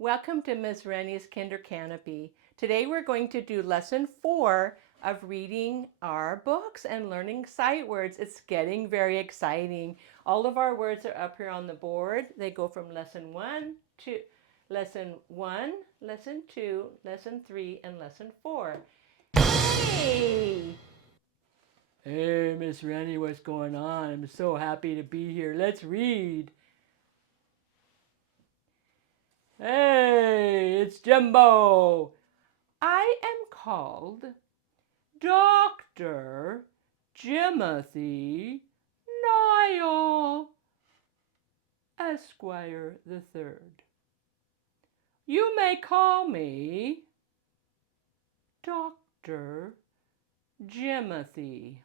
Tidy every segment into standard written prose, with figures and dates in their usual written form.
Welcome to Ms. Rennie's Kinder Canopy. Today we're going to do lesson 4 of reading our books and learning sight words. It's getting very exciting. All of our words are up here on the board. They go from lesson 1 to lesson 1, lesson 2, lesson 3, and lesson 4. Hey! Hey, Miss Rennie, what's going on? I'm so happy to be here. Let's read. Hey, it's Jimbo. I am called Dr. 𝗏𝗂𝗧𝗏 Esquire the Third. You may call me Dr. 𝗏𝗂𝗧.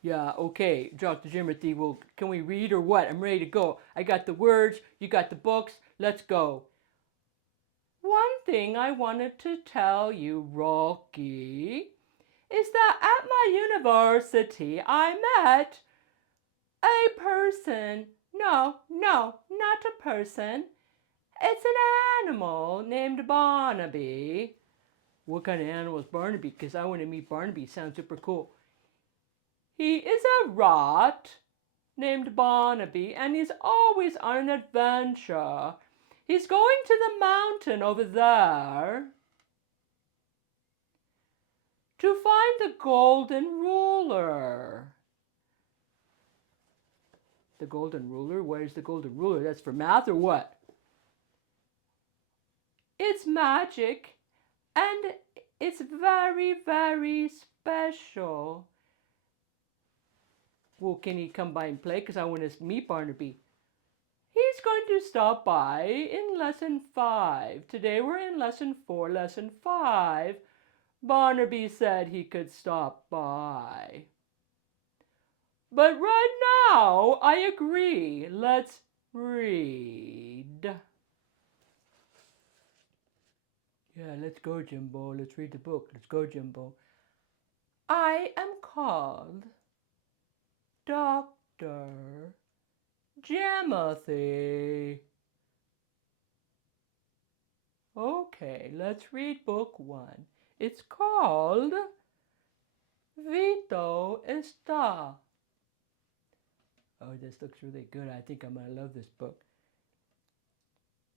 Yeah, okay, Dr. 𝗏𝗂𝗧, well, can we read or what? I'm ready to go. I got the words, you got the books, let's go. One thing I wanted to tell you, Rocky, is that at my university I met a person. No, not a person. It's an animal named Barnaby. What kind of animal is Barnaby? Because I want to meet Barnaby. Sounds super cool. He is a rat named Barnaby, and he's always on an adventure. He's going to the mountain over there to find the golden ruler. The golden ruler? Where's the golden ruler? That's for math or what? It's magic, and it's very, very special. Well, can he come by and play? Because I want to meet Barnaby. He's going to stop by in lesson 5. Today we're in lesson 4, lesson 5. Barnaby said he could stop by. But right now, I agree. Let's read. Yeah, let's go, Jimbo. Let's read the book. Let's go, Jimbo. I am called Dr. 𝗏𝗂𝗧𝗏. Okay, let's read book 1. It's called Vito, Está. Oh, this looks really good. I think I'm going to love this book.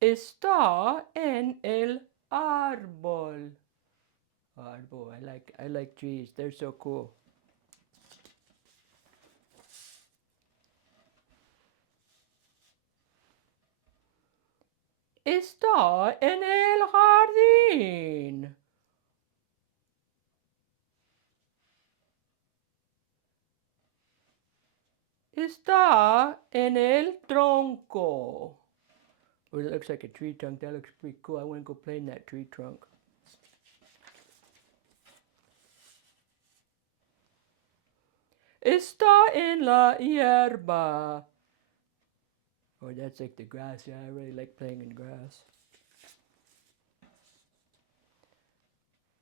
Está en el árbol. Árbol. I like trees. They're so cool. Está en el jardín. Está en el tronco. Oh, that looks like a tree trunk. That looks pretty cool. I want to go play in that tree trunk. Está en la hierba. Oh, that's like the grass. Yeah, I really like playing in grass.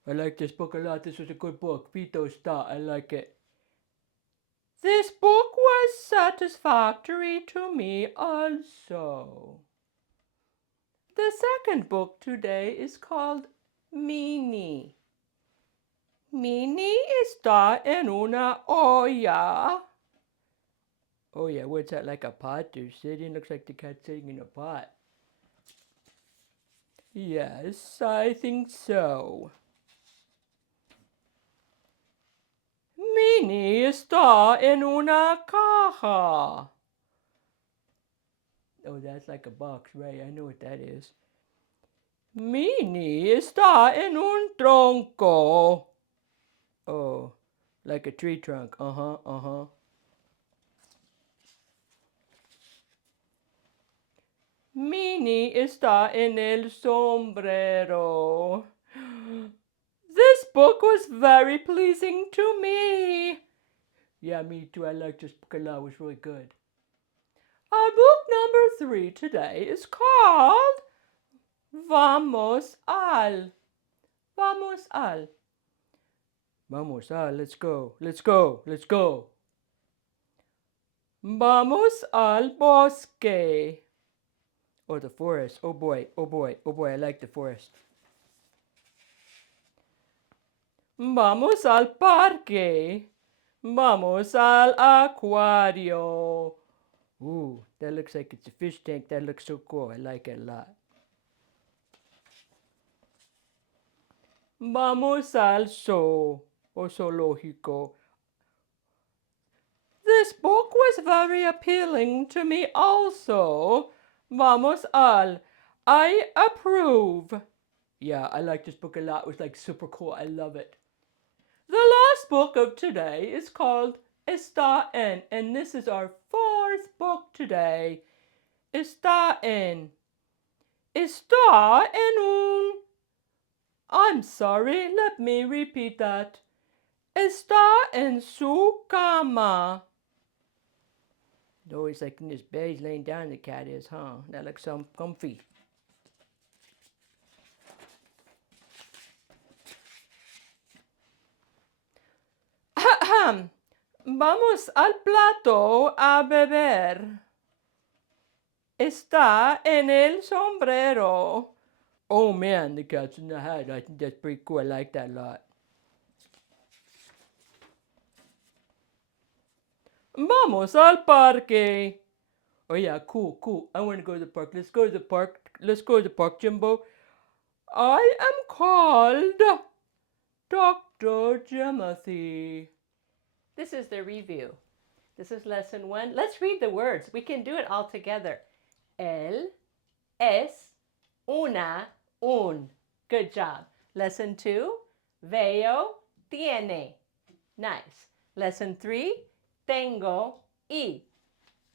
I like this book a lot. This was a good book. Vito, Está. I like it. This book was satisfactory to me also. The second book today is called 𝗏𝗏𝗏𝗏. 𝗏𝗏𝗏 está en una olla. Oh yeah, what's that, like a pot or sitting? Looks like the cat's sitting in a pot. Yes, I think so. 𝗏𝗏𝗏 está en una caja. Oh, that's like a box, right? I know what that is. 𝗏𝗏𝗏 está en un tronco. Oh, like a tree trunk. 𝗏𝗏𝗏𝗏. 𝗏𝗏𝗏 está en el sombrero. This book was very pleasing to me. Yeah, me too. I liked this book a lot. It was really good. Our book number 3 today is called Vamos al. Vamos al. Vamos al, let's go, let's go, let's go. Vamos al bosque. Or the forest. Oh boy, oh boy, oh boy, I like the forest. Vamos al parque. Vamos al acuario. Ooh, that looks like it's a fish tank. That looks so cool. I like it a lot. Vamos al zoo or zoológico. This book was very appealing to me also. Vamos al. I approve. Yeah, I like this book a lot. It was like super cool. I love it. The last book of today is called Está, and this is our 4th book today. Está en. Está en un. I'm sorry, let me repeat that. Está en su cama. Oh, he's like in his bed, he's laying down, the cat is, huh? That looks so comfy. Vamos al plato a beber. Está en el sombrero. Oh man, the cat's in the hat. I think that's pretty cool. I like that a lot. Vamos al parque. Oh yeah, cool, cool. I want to go to the park. Let's go to the park. Let's go to the park, Jimbo. I am called Dr. J. This is the review. This is lesson 1. Let's read the words. We can do it all together. Él es un. Good job. Lesson 2. Veo, tiene. Nice. Lesson 3. Tengo y.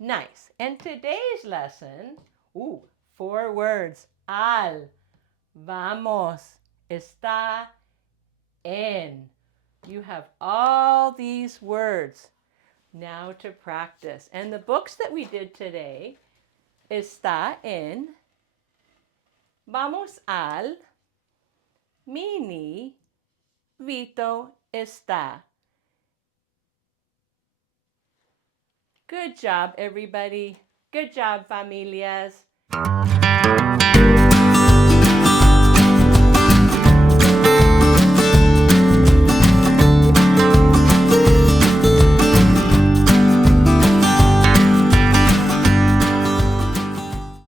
Nice. And today's lesson, 4 words. Al, vamos, está, en. You have all these words now to practice. And the books that we did today, Está en, Vamos al, Mini, Vito, Está. Good job, everybody. Good job, familias.